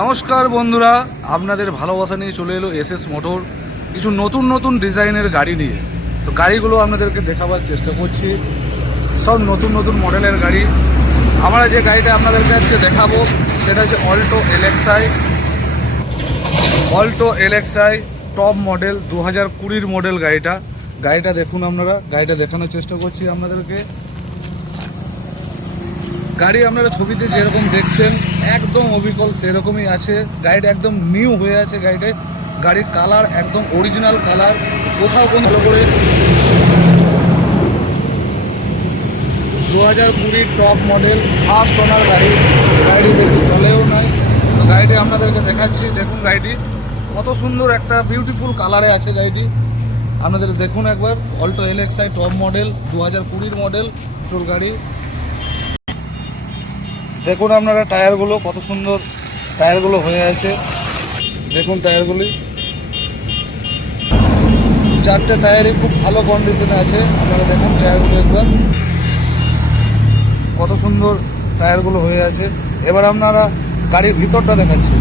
নমস্কার বন্ধুরা, আপনাদের ভালোবাসা নিয়ে চলে এলো এসএস মোটর কিছু নতুন নতুন ডিজাইনের গাড়ি নিয়ে। তো গাড়িগুলো আপনাদেরকে দেখাবার চেষ্টা করছি, সব নতুন নতুন মডেলের গাড়ি। আমরা যে গাড়িটা আপনাদেরকে আজকে দেখাবো সেটা হচ্ছে Alto LXi top model 2020 model গাড়িটা দেখুন। আপনারা গাড়িটা দেখানোর চেষ্টা করছি আপনাদেরকে। গাড়ি আপনারা ছবিতে যেরকম দেখছেন একদম অবিকল সেরকমই আছে। গাড়িটা একদম নিউ হয়ে আছে। গাড়ির কালার একদম অরিজিনাল কালার, কোথাও কোনো ভালো করে 2020 টপ মডেল ফার্স্ট ওনার গাড়ি বেশি চলেও নয়। তো গাড়িটি আপনাদেরকে দেখাচ্ছি। দেখুন গাড়িটি কত সুন্দর একটা বিউটিফুল কালারে আছে গাড়িটি। আপনাদের দেখুন একবার, Alto LXi top model 2020 model petrol গাড়ি। দেখুন আপনারা টায়ারগুলো কত সুন্দর টায়ারগুলো হয়ে আছে। দেখুন টায়ারগুলি, চারটে টায়ারই খুব ভালো কন্ডিশনে আছে। আপনারা দেখুন টায়ারগুলো একবার, কত সুন্দর টায়ারগুলো হয়ে আছে। এবার আপনারা গাড়ির ভিতরটা দেখাচ্ছি।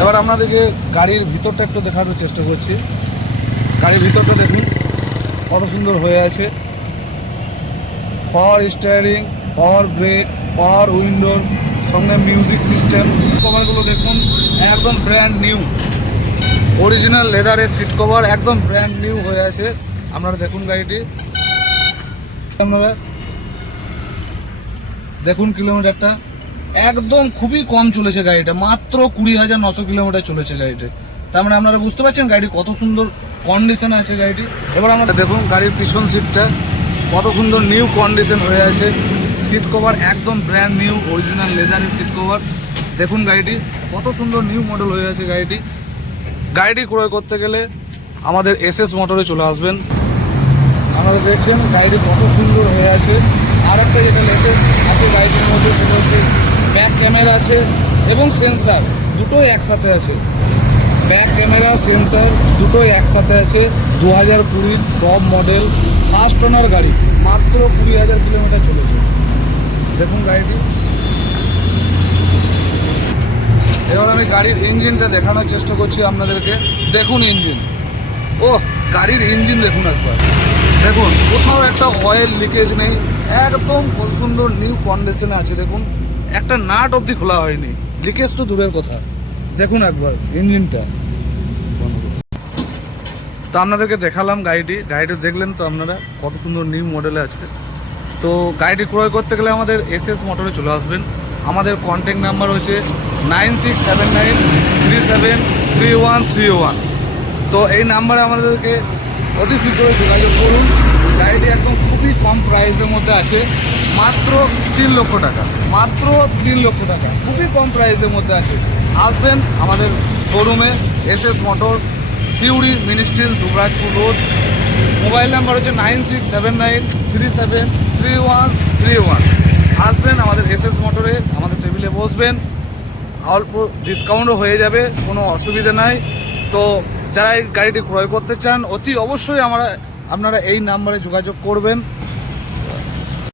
এবার আপনাদেরকে গাড়ির ভিতরটা একটু দেখানোর চেষ্টা করছি। গাড়ির ভিতরটা দেখুন কত সুন্দর হয়ে আছে। পাওয়ার স্টিয়ারিং, পাওয়ার ব্রেক, পাওয়ার উইন্ডোর সঙ্গে মিউজিক সিস্টেম। কভারগুলো দেখুন একদম ব্র্যান্ড নিউ, অরিজিনাল লেদারের সিট কভার একদম ব্র্যান্ড নিউ হয়ে আছে। আপনারা দেখুন গাড়িটি, আপনারা দেখুন কিলোমিটারটা একদম খুবই কম চলেছে গাড়িটা, মাত্র 20,900 কিলোমিটার চলেছে গাড়িটা। তার মানে আপনারা বুঝতে পারছেন গাড়ি কত সুন্দর কন্ডিশন আছে গাড়িটি। এবার আমরা দেখুন গাড়ির পিছন সিটটা কত সুন্দর নিউ কন্ডিশন হয়ে আছে। সিট কভার একদম ব্র্যান্ড নিউ অরিজিনাল লেদারের সিট কভার। দেখুন গাড়িটি কত সুন্দর নিউ মডেল হয়ে আছে গাড়িটি ক্রয় করতে গেলে আমাদের এসএস মোটরে চলে আসবেন। আপনারা দেখছেন গাড়িটি কত সুন্দর হয়ে আছে। আর একটা যেটা লেটেস্ট আছে গাড়িটির মধ্যে সেটা হচ্ছে ব্যাক ক্যামেরা আছে এবং সেন্সার দুটোই একসাথে আছে। ব্যাক ক্যামেরা সেন্সার দুটোই একসাথে আছে। 2020 টপ মডেল ফার্স্ট ওনার গাড়ি, মাত্র 20,000 কিলোমিটার চলেছে। দেখুন গাড়িটি। এবার আমি গাড়ির ইঞ্জিনটা দেখানোর চেষ্টা করছি আপনাদেরকে। দেখুন ইঞ্জিন, গাড়ির ইঞ্জিন দেখুন একবার। দেখুন কোথাও একটা অয়েল লিকেজ নেই, একদম কত সুন্দর নিউ কন্ডিশনে আছে। দেখুন একটা নাট অবধি খোলা হয়নি, লিকেজ তো দূরের কথা। দেখুন একবার ইঞ্জিনটা। তো আপনাদেরকে দেখালাম গাড়িটি দেখলেন তো আপনারা কত সুন্দর নিউ মডেলে আছে। তো গাড়িটি ক্রয় করতে গেলে আমাদের এসএস মোটরে চলে আসবেন। আমাদের কন্ট্যাক্ট নাম্বার হচ্ছে 9679373131। তো এই নাম্বারে আমাদেরকে অতি শীঘ্রই যোগাযোগ করুন। গাড়িটি একদম খুবই কম প্রাইসের মধ্যে আছে, মাত্র 3 লক্ষ টাকা, মাত্র 3 লক্ষ টাকা, খুবই কম প্রাইসের মধ্যে আছে। আসবেন আমাদের শোরুমে এসএস মোটর, সিউড়ি মিনিস্ট্রিল, দুবরাজপুর রোড। মোবাইল নাম্বার হচ্ছে 9679373131। আসবেন আমাদের এসএস মোটরে, আমাদের টেবিলে বসবেন, অল্প ডিসকাউন্টও হয়ে যাবে, কোনো অসুবিধা নাই। তো যারা এই গাড়িটি ক্রয় করতে চান অতি অবশ্যই আপনারা এই নাম্বারে যোগাযোগ করবেন।